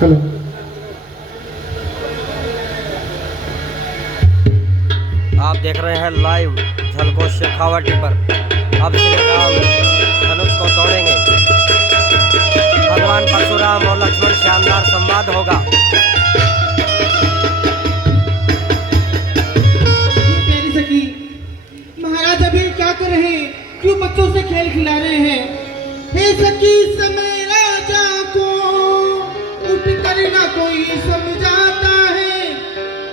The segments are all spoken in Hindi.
हेलो। प्यारी सखी, महाराज अभी क्या कर रहे हैं? क्यों बच्चों से खेल खिला रहे हैं? हे सखी, समय राजा को उठ कर ना कोई समझाता है।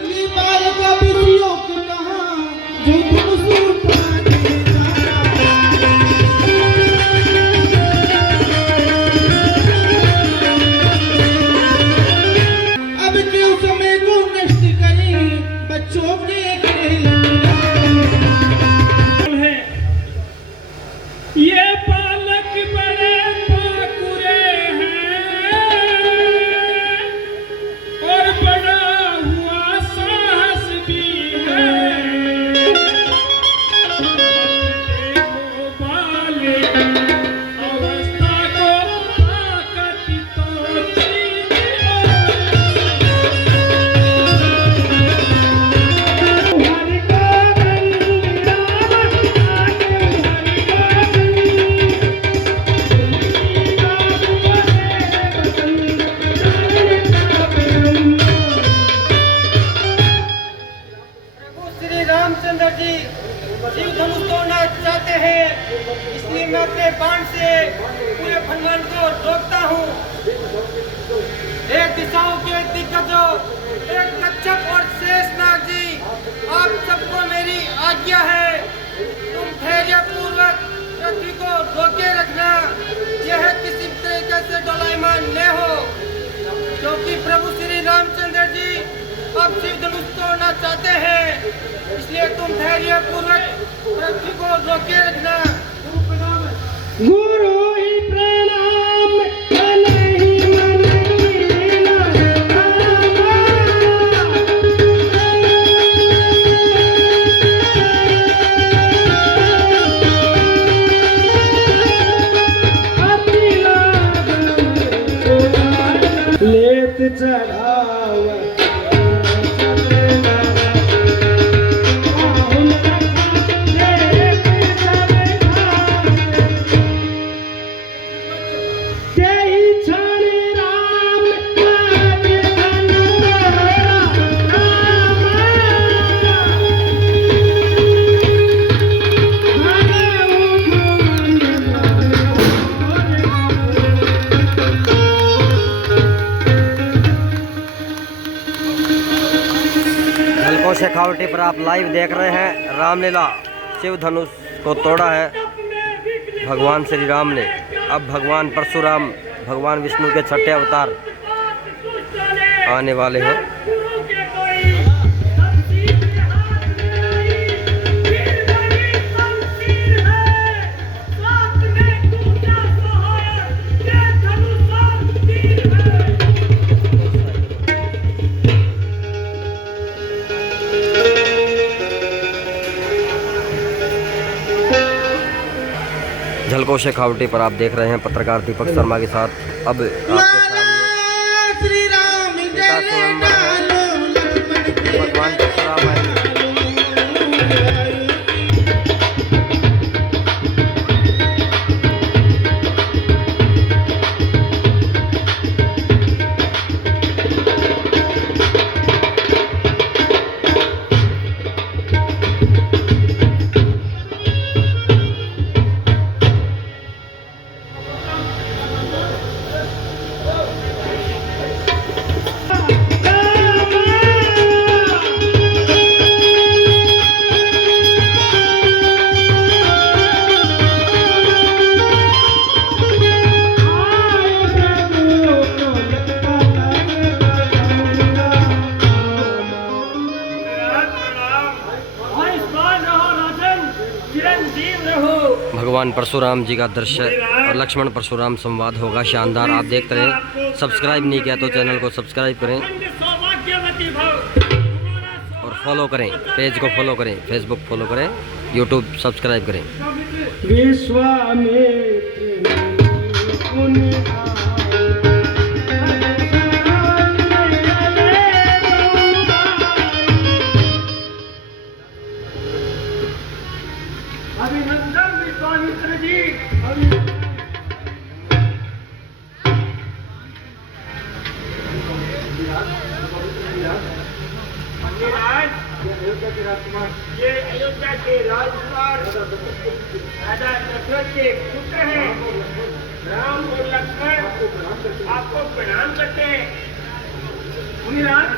ये बालक अभिषेक कहाँ जो तुम उठाने जाता है। अब क्यों समय को नष्ट करें बच्चों के खेल? ये बालक बड़े पाकुरे हैं और बड़ा हुआ साहस भी है। देखो बालिक अवस्था को ताकत तो चीज श्री रामचंद्र जी शिव धनुष तोड़ना चाहते हैं, इसलिए मैं अपने बाण से पूरे ब्रह्मांड को रोकता हूँ। एक दिशाओं के दिग्गजों, एक कच्छप और शेषनाग जी, आप सबको मेरी आज्ञा है, तुम धैर्य पूर्वक पृथ्वी को रोके रखना। यह किसी तरीके से डोलायमान न हो, क्योंकि प्रभु श्री रामचंद्र जी अब शिव धनुष तोड़ना चाहते हैं, इसलिए तुम धैर्य पूर्वक पृथ्वी को रोके रखना। गुरु ही प्रणाम नहीं लेत चढ़ावा झलको शेखावटी पर आप लाइव देख रहे हैं रामलीला। शिव धनुष को तोड़ा है भगवान श्री राम ने। अब भगवान परशुराम, भगवान विष्णु के छठे अवतार आने वाले हैं। झलको शेखावटी पर आप देख रहे हैं पत्रकार दीपक शर्मा के साथ। अब आपके सामने श्री राम जय भगवान परशुराम आए। भगवान परशुराम जी का दृश्य और लक्ष्मण परशुराम संवाद होगा शानदार। आप देखते रहें। सब्सक्राइब नहीं किया तो चैनल को सब्सक्राइब करें और फॉलो करें, पेज को फॉलो करें, फेसबुक फॉलो करें, यूट्यूब सब्सक्राइब करें। विश्वामित्र मुनिराज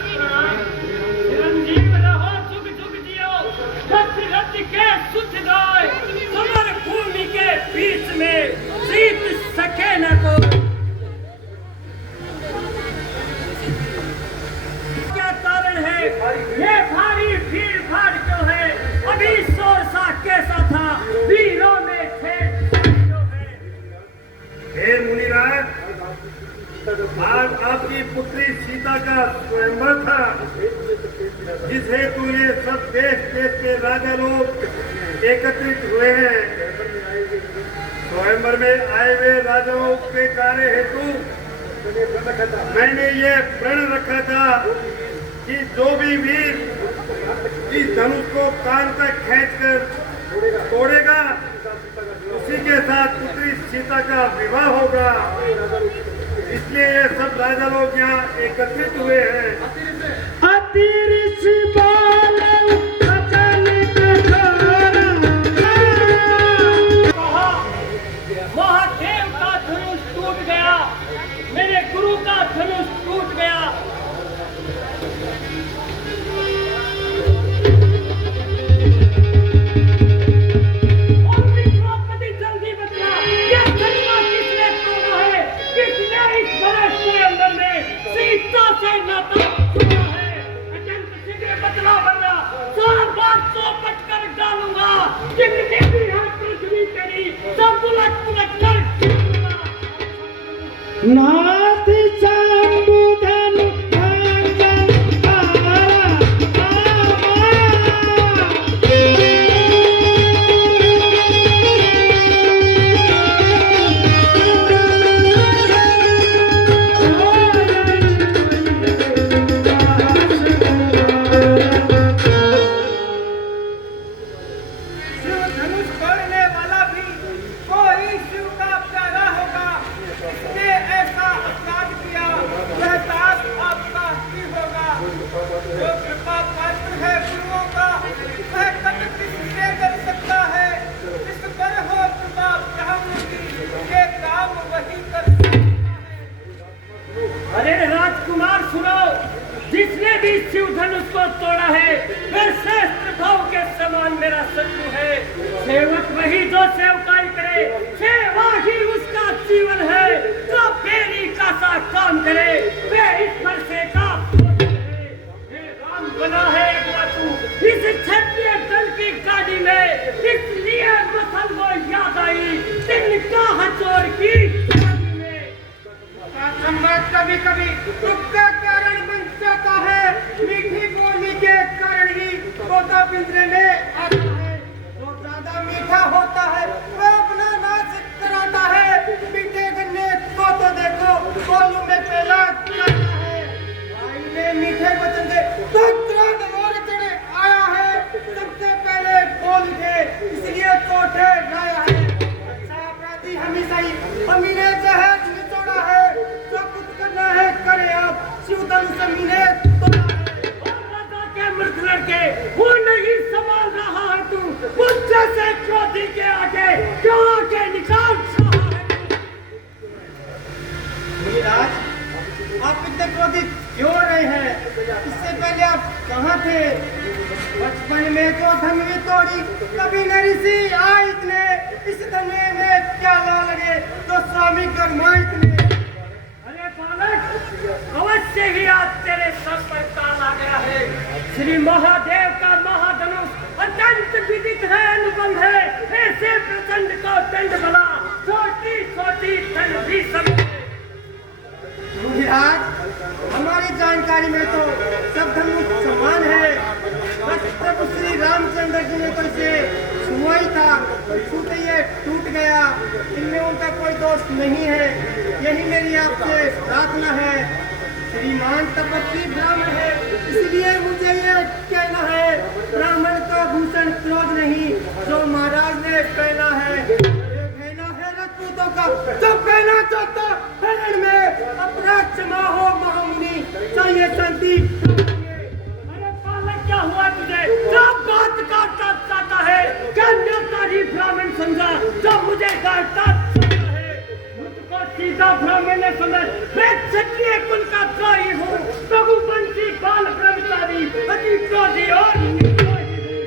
चिरंजीव रहो, जुग जुग जियो, रच रच के सुध गाय, समर भूमि के बीच में जीत सके न कोई। क्या कारण है ये भारी भीड़ भाड़ क्यों है? अभी शोर सा कैसा था, वीरों में थे क्यों है? हे मुनिराज, आज आपकी पुत्री सीता का स्वयंवर था, जिस हेतु ये सब देश देश के राजा लोग एकत्रित हुए हैं। स्वयंवर में आए हुए राजाओं के कार्य हेतु मैंने ये प्रण रखा था कि जो भी वीर इस धनुष को कान तक खींचकर तोड़ेगा, उसी के साथ पुत्री सीता का विवाह होगा। इसलिए ये सब राजा लोग यहाँ एकत्रित हुए हैं। महादेव का धनुष टूट गया, मेरे गुरु का धनुष टूट गया। और भी द्रौपदी जल्दी बतला, ये धनुष किसने तोड़ा है? किसने इस बड़े स्वयंवर में सीता से नाता जोड़ा है? अत्यंत शीघ्र बतला, वरना सारा बात चौपट कर डालूंगा। जितने भी हम पृथ्वी करी सब उलट पुलट कर गिरूंगा। नाथ शंभुधनु शिव धनुष तोड़ने वाला भी कोई शिव का प्यारा होगा। इसने ऐसा अपराध किया, वह दास आपका ही होगा। जो कृपा पात्र है गुरुओं का, वह कभी किससे कर सकता है? इस पर हो कृपा ब्राह्मण की, ये काम वही कर सकता है। अरे राजकुमार सुनो, जिसने भी शिव धनुष को तोड़ा है वह श्रेष्ठ भाव के समान मेरा शत्रु है। सेवक वही जो सेवकाई करे, सेवा ही उसका जीवन है। जो बेरी का सा काम करे वह इस वर्षे का भोजन है। हे राम बना है एक बातू इस क्षत्रिय दल की गाड़ी में, इसलिए मसल वो याद आई दिन का हचोर की गाड़ी में। सम्राट कभी कभी दुख का कारण बन जाता है। मीठी बोली के कारण ही तोता पिंजरे में आता है। जो ज्यादा मीठा होता है वह अपना नाच कराता है। मीठे गन्ने को तो देखो बोलू में पहला जाता है। भाई ने मीठे वचन दे तो क्रोध और चढ़े आया है। सबसे पहले बोल दे इसलिए तोटे लाया है। अच्छा अपराधी हमेशा ही अमीने जहाज निचोड़ा है। जो कुछ करना है करे आप, शिवधन से मिले तोड़ा है। और राजा के मृत लड़के वो नहीं संभाल रहा है तू, मुझसे से क्रोधी के आगे क्यों आके निकाल रहा है तू? मुनिराज, आप इतने क्रोधित क्यों रहे हैं? इससे पहले आप कहाँ थे? बचपन में जो धनवी तोड़ी कभी न ऋषि आए इतने। इस धनवे में क्या ला लगे तो स्वामी गरमाए इतने। अरे बालक, अवश्य ही आज तेरे सर पर काल आ गया है। श्री महादेव का महाधनुष अत्यंत विदित है, अनुबंध है। ऐसे प्रचंड को दंड भला छोटी छोटी धन भी समझे। मुनिराज, हमारी जानकारी में तो सब धनुष समान है। बस प्रभु श्री रामचंद्र जी ने तो इसे छुआ ही था, छूते ये टूट गया। इनमें उनका कोई दोष नहीं है। यही मेरी आपसे प्रार्थना है। श्रीमान तपस्वी ब्राह्मण है, इसलिए मुझे ये कहना है, ब्राह्मण का भूषण क्रोध नहीं जो महाराज ने पहना है। कहना है राजपूतों का जो कहना चाहता हरण में अपना क्षमा हो महामुनि, चाहिए शांति। अरे बालक, क्या हुआ तुझे? जब बात काटता चाहता है क्या न्योतारी ब्राह्मण समझा जो मुझे काटता चाहता है? मुझको सीधा ब्राह्मण ने समझ, मैं क्षत्रिय कुल का द्रोही हूँ। प्रभु बड़ी क्रोधी और निर्दोषी हूँ।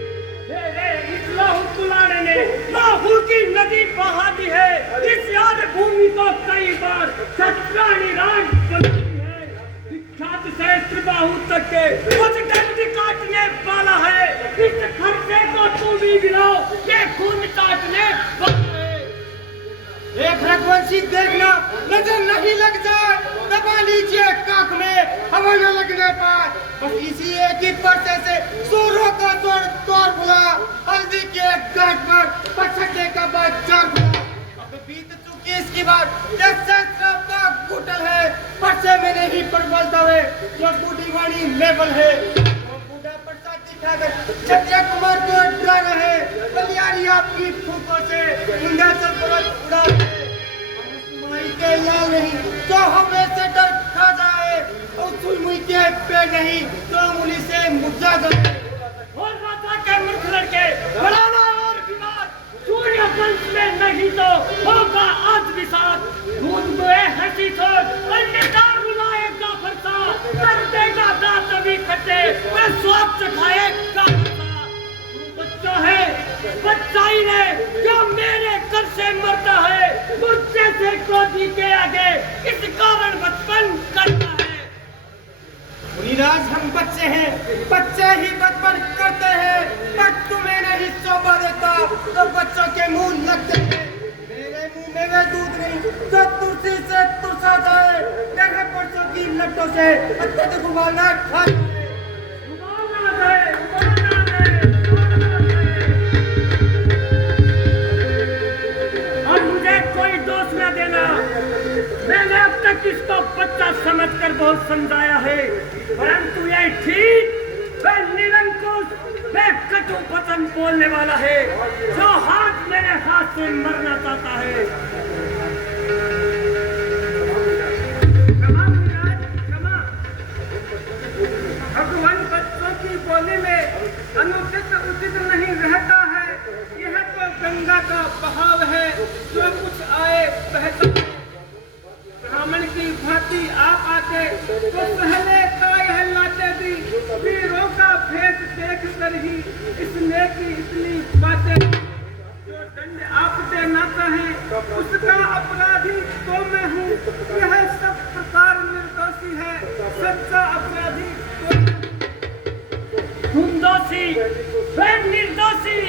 मेरे इस लहू कुलाड़े ने लहू की नदी बहा दी है। इस याद भूमि को कई बार छत्राणी राज बनाई है। विख्यात सहस्त्र बाहु तक के कुछ दंड काटने वाला है। इस खर्चे को तुम भी गिराओ, ये खून काटने वाला है। एक रघुवंशी देखना नजर नहीं लग जाए, दबा लीजिए काख में हवा न लगने पाए। बस इसी एक ही पर्चे से सूरों का तोड़ बुला, हल्दी के घाट पर पछड़ने का बाद चार बुला। अब बीत चुकी इसकी बात, जैसे का गुटल है पर्चे में नहीं पर बोलता है जो बूढ़ी वाणी लेवल है। बूढ़ा पर्चा दिखाकर क्षत्रिय कुमार को डरा रहे, बलियारी आपकी फूकों से विंध्याचल पर्वत उड़ा रहे। माई के लाल नहीं तो हमें से डर खा जाए, और सुलमुई के पे नहीं तो मुली से मुझा जाए। और राजा के मूर्ख लड़के बढ़ाना और विवाद, सूर्य वंश में नहीं तो होगा आज विषाद। दूध दुए हंसी सोच, अन्यदार रुलाएगा फरसा, कर देगा दांत भी खट्टे, वह स्वाद चखाएगा फरसा। तू बच्चा है, बच्चाई ने जो मेरे कर से मरता है, मुझसे से क्रोधी के आगे इस कारण बचपन करता है। मुनिराज हम बच्चे हैं, बच्चे ही बचपन करते हैं, पर तुम्हें नहीं शोभा देता तो बच्चों के मुंह लगते हैं। मेरे मुंह में वे दूध नहीं जो तुलसी से तुरसा जाए, मेरे परसों की लट्टों से अत्यधिक उबालना खा जाए। उबालना है, उबालना है, उबालना है। अब मुझे कोई दोष न देना, मैंने अब तक इसको बच्चा समझकर बहुत समझाया है, परंतु यह ठीक वह निरंकुश वह कटु वचन बोलने वाला है जो हाथ मेरे हाथ से मरना चाहता है। क्षमा मुनिराज, क्षमा। भगवान बच्चों की बोली में अनुचित उचित नहीं रहता है। यह तो गंगा का बहाव है, जो कुछ आए बहता है। ब्राह्मण की भांति आप आते तो पहले तो यह लाते भी, वीरों का भेष देख कर ही इसने की इतनी बातें। जो दंड आप देना चाहें उसका अपराधी तो मैं हूँ, यह सब प्रकार निर्दोषी है, सच्चा अपराधी तुम दोषी वह निर्दोषी।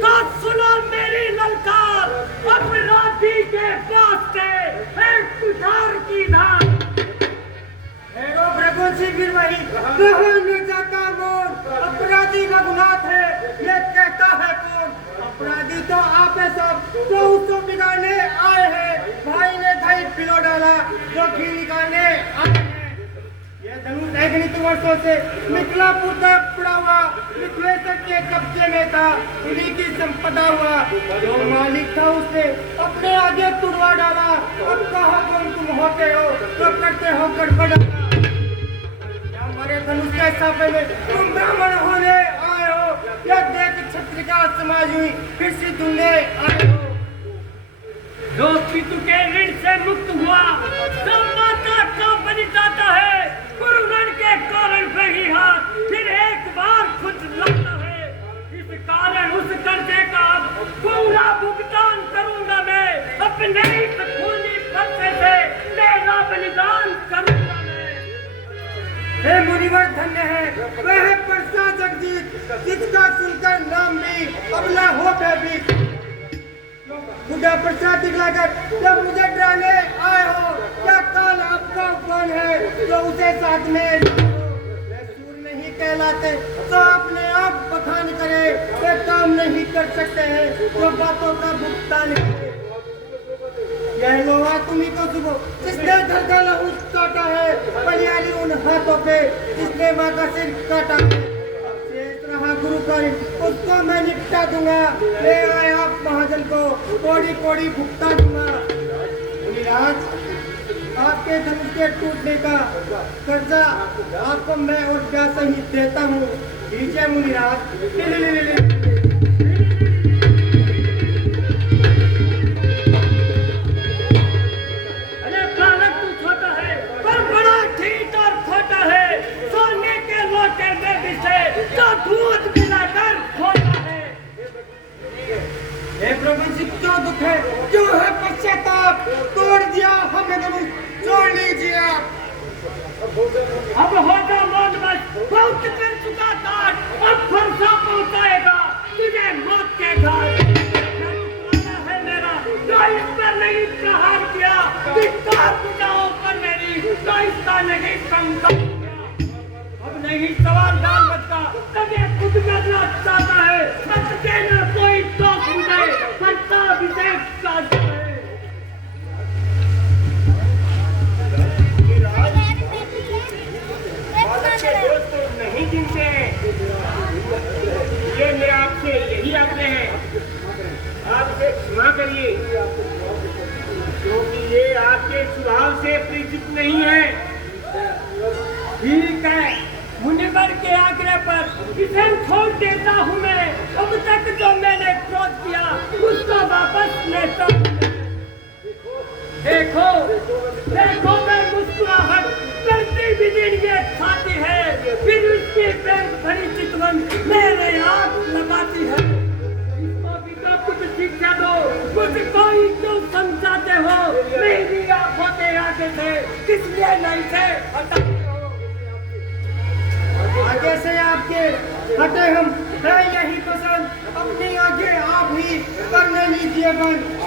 तो सुनो मेरी ललकार, अपराधी के वास्ते एक कुठार की धार। रघुवंशी गिर वही कहने जाता मोर, अपराधी रघुनाथ है ये कहता है कौन। अपराधी तो आप है सब जो उसको बिगाड़ने आए हैं। भाई ने दही पिलो डाला जो घी निकालने आए हैं। ये धनुष अगणित वर्षों से मिथिला पुत्र पड़ा हुआ मिथिलेश्वर के कब्जे में था, उन्हीं की संपदा हुआ। जो मालिक था उसने अपने आगे तुड़वा डाला। अब कहो कौन तुम होते हो तो करते हो गड़बड़। हमारे धनुष के साफे में तुम ब्राह्मण होने आए हो या देख क्षत्रिय का समाज हुई फिर से तुमने आए हो। जो पितु के ऋण से मुक्त हुआ तो माता का बन जाता है। गुरु ऋण के कारण वही हाथ फिर एक बार खुद लगता है। इस कारण उस कर्जे का पूरा भुगतान करूंगा मैं, अपने ही खूनी पैसे से मेरा बलिदान करूंगा मैं। हे मुनिवर धन्य है वह परसा जगजीत, जिसका सुनकर नाम भी अबला हो भी। खुदा प्रसाद दिखलाकर जब मुझे डराने आए हो, क्या काल आपका कौन है जो उसे साथ में सूर नहीं कहलाते तो अपने आप बखान करे। वे काम नहीं कर सकते हैं जो बातों का भुगतान करे। यह लोहा तुम्ही को सुबह जिसने घर का लहू काटा है, बलियाली उन हाथों पे जिसने माँ का सिर काटा है। रहा गुरु कर उसको मैं निपटा दूंगा। ले आए आप महाजन को कोड़ी कोड़ी भुगता दूंगा। मुनिराज आपके धनुष के टूटने का कर्जा आपको मैं और क्या सही देता हूँ। लीजिए मुनिराज ले। हमें तो छोड़ लीजिए आप। अब होगा मौन बस, बहुत कर चुका काट, अब फरसा पहुंचाएगा तुझे मौत के घाट। टुकड़ा है मेरा जो इस पर नहीं प्रहार किया, धिक्कार बुझाओ पर मेरी जो इसका नहीं संकल्प किया। अब नहीं सवाल डाल बचता, तब ये खुद करना चाहता है, मत देना कोई दोस्त मुझे, सत्ता अभिषेक चाहता है। दोस्त तो नहीं गिनते हैं, ये मेरा आपसे यही आग्रह है, आप इसे क्षमा करिए, क्योंकि ये आपके स्वभाव से परिचित नहीं है। ठीक है, मुनिवर के आग्रह पर इसे छोड़ देता हूँ मैं, अब तक जो मैंने क्रोध किया उसको वापस लेता हूँ। देखो देखो मैं मुस्कुराहट करती भी दिन ये खाती है, फिर उसकी प्रेम भरी चितवन मेरे आँख लगाती है। इसको भी तो कुछ शिक्षा दो, कुछ कोई क्यों समझाते हो, मेरी आँखों के आगे से किस लिए नहीं से हटाते हो। आगे से आपके हटे हम है यही पसंद, अपनी आगे आप ही करने लीजिए बंद।